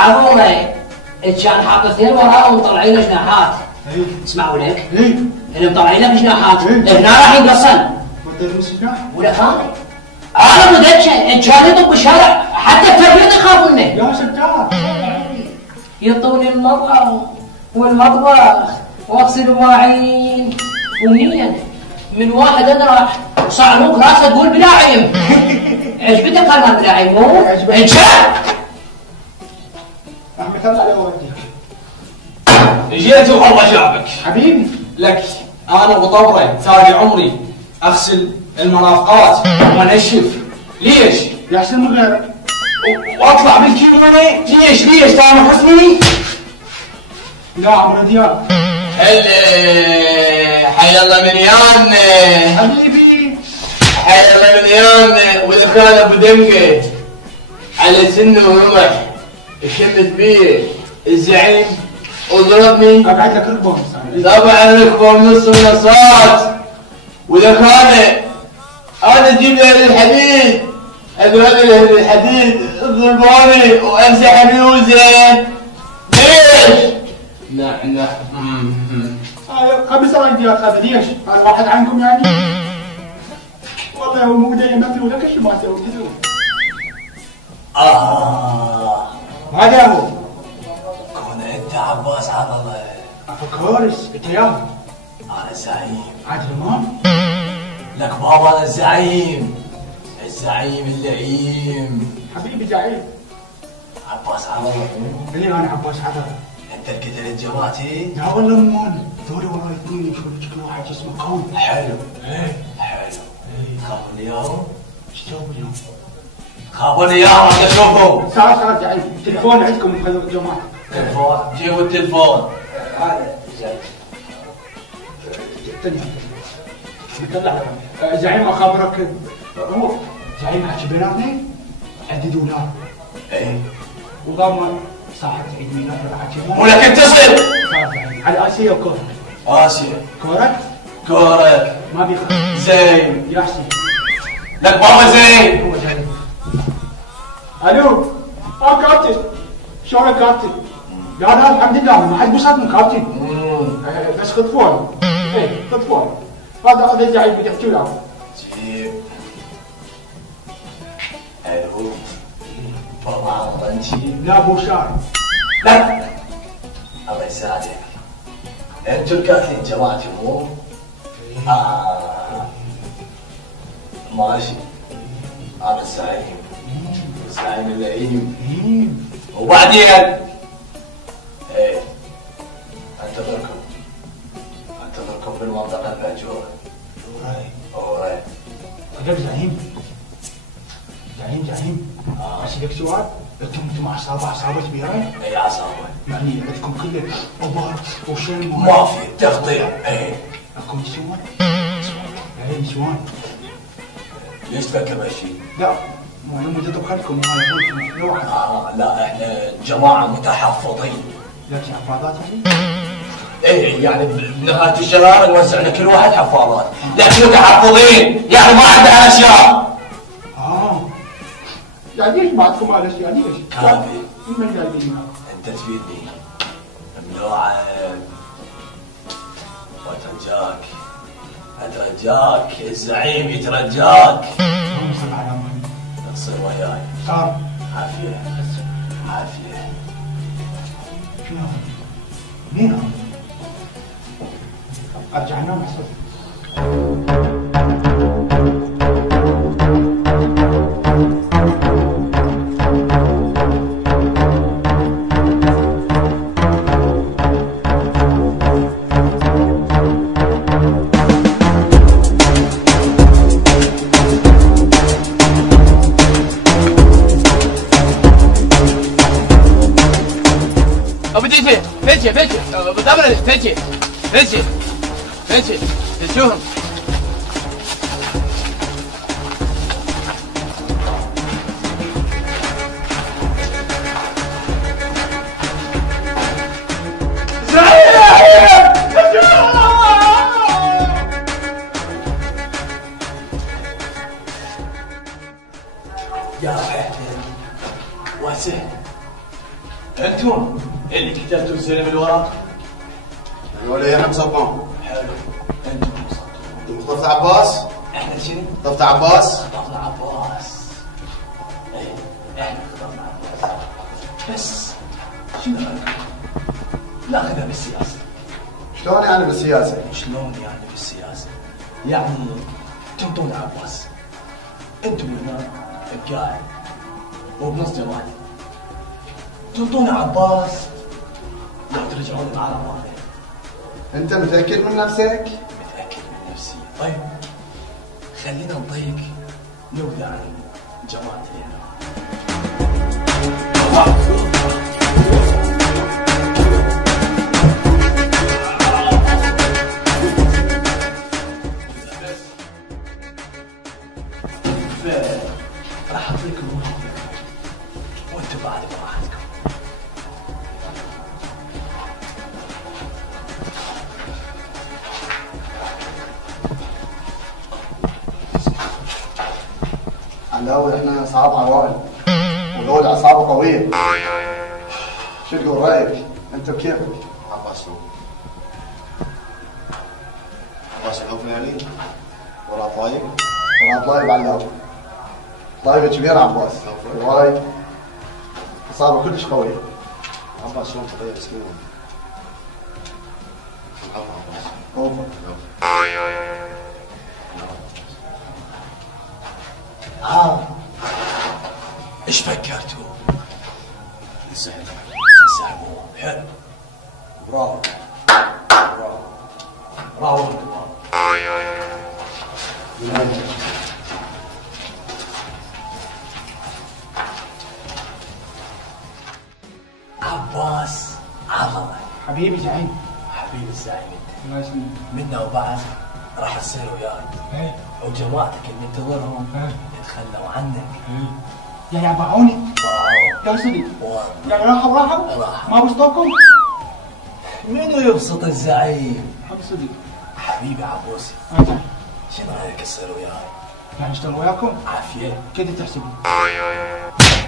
عموما كان حاط اثنين وراء ومطلعين له جناحات. اسمعوا لك؟ اللي مطلعين له جناحات هنا راح ينقصن. ولك انا متاكد كان يطب بالشارع حتى التربيط يخافوا منه. يا ستار يعطوني المطعم والمطبخ واغسل مواعين ومين من واحد راح صعلوك راسه تقول بلا عيم. عجبتك هالمال بلا عيم مو؟ انت احمد طلع لي وديك. جيت والله جابك حبيبي. لك انا بطوري ثاني عمري اغسل المرافقات وانشف. ليش؟ يحسن من غيرك. واطلع بالكيموني. ليش تامر حسني؟ لا عمرو دياب. حي الله منيان حبيبي. حي الله منيان. واذا كان ابو دنقه على سنه ورمح شمت بيه الزعيم وضربني ابعد لك ركبه طبعا ركبه نص النصات. واذا كان انا اجيب له الحديد اقول له الحديد ضربوني وامسح اليوزه. ليش؟ نعم خمس رايد يا خالد. ليش؟ هذا واحد عنكم يعني؟ والله هو مو دايما مثل ولا كل شيء ما سوي تدرون. هذا هو. كون انت عباس عضله. افكارس انت يا انا الزعيم. عادل امام. لك بابا انا الزعيم اللئيم. حبيبي زعيم. عباس عضله. ليه انا عباس عضله؟ انت القتل جماعتي؟ لا والله مو انا. ذول وراي اثنين شكله واحد اسمه كون. حلو. خافوا اياهم؟ ايش تسوي اليوم؟ خافوا اياهم بدي اشوفهم. صار زعيم. التليفون عندكم خذوا الجماعه. تليفون جيبوا التليفون. هذا طلع زعيم اخبرك. هو زعيم حكي بيناتنا عندي دولار. وقام صاحب عيد ميلاد حكي ولك اتصل على اسيا وكورك. اسيا كورك ما بيخاف. زين يا حسين. لك بابا زين. هو زين. الو كابتن شلونك كابتن؟ لا الحمد لله ما حد بيصدم كابتن. بس خطفون. خطفون. هذا الزعيم بدي احكي له. جيب الو بابا انتي. لا ابو شاري. لا الله يساعدك. انتوا الكاتلين جماعتي مو؟ ماشي. انا الزعيم اللئيم. وبعدين انتظركم بالمنطقة المهجورة. اوراي كذب زعيم. اسالك سؤال. انتم عصابة كبيرة؟ اي عصابة. يعني عندكم كل ابار وشلم ما في تغطية. لكم نسوان؟ نسوان. ليش تفكر بهالشيء؟ لا مو انا مو دخلكم هاي لوحد. لا احنا جماعة متحفظين. لكن حفاظات يعني؟ يعني بنهاية الشهر نوزع لكل واحد حفاظات، لكن متحفظين يعني ما عندنا اشياء. يعني ليش ما عندكم هالاشياء؟ ليش؟ كافي. من جايبينها؟ انت تفيدني. ملوعب. اترجاك الزعيم يترجاك. اللهم صل على محمد. تصير وياي. صار. عافية. شنو هذا؟ مين هذا؟ ارجع انام احسن. فيتشي شوهم. يا حاتم وسهل انتم اللي قتلتوا الزلمه اللي وراكم. ولا احنا مصدقين. حلو. انتم مصطفى عباس؟ احنا شنو؟ مصطفى عباس؟ خطفنا عباس. ايه احنا خطفنا عباس. بس شنو رايكم؟ ناخذها بالسياسه. شلون يعني بالسياسه؟ شلون يعني بالسياسه؟ يعني تنطون عباس. انتم هنا قاعد وبنص جمالي. تنطون عباس لو ترجعون معنا ماضي. انت متاكد من نفسك؟ متاكد من نفسي. طيب خلينا نضيق نبدا عن جماعتي هنا. راح اعطيكم وقت وانتم بعد براحتكم. على الاول احنا اصحاب عوائل ولود اعصابه قويه. شو تقول رايك؟ انت بكيفك؟ عباس شو؟ عباس الحكم يعني؟ ولا طايب؟ ولا طايب على الاول. طايب كبير عباس وهاي اصابه كلش قويه. عباس شلون تغير اسمه؟ العفو عباس. اوفر. ها ايش فكرتوا؟ السحر. تنسحبوا. حلو. برافو. برافو. برافو انتم. عباس عظمه. حبيبي زعيم. حبيبي الزعيم. الله يسلمك. منا وبعد راح تصير وياي. ايه وجماعتك اللي منتظرهم ايه يتخلوا عنك. يعني باعوني واو. يا صديق. واو. يعني راحوا راحوا. ما بسطوكم؟ منو يبسط الزعيم؟ حبيبي صديق. حبيبي عبوسي. زعيم. شنو رايك تصير وياي؟ يعني اشتغل وياكم؟ عافيه. كده تحسبوا.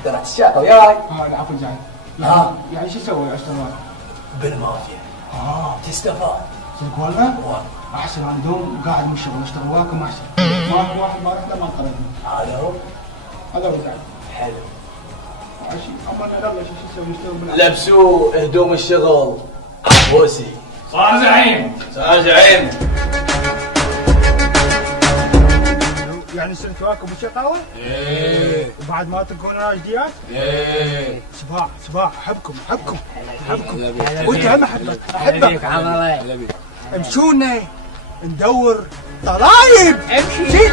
راح تشاكى وياي. العفو زعيم. يعني شو اسوي اشتغل وياكم؟ بالمافيا. تستفاد. صدق والله؟ والله. احسن انا دوم قاعد من الشغل اشتغل وياكم احسن. ما في واحد ما رحنا ما انقذنا. هذا هو. هذا هو زعيم. حلو. عشي اما انا لا شو اسوي اشتغل بالعافية. لبسوا هدوم الشغل. عبوسي. صار زعيم. صار زعيم. يعني صرت واكب بالشقاوة؟ ايه وبعد ما تلقون راجديات؟ ايه صباح احبكم وانت هم احبك امشونا ندور طلايب امشي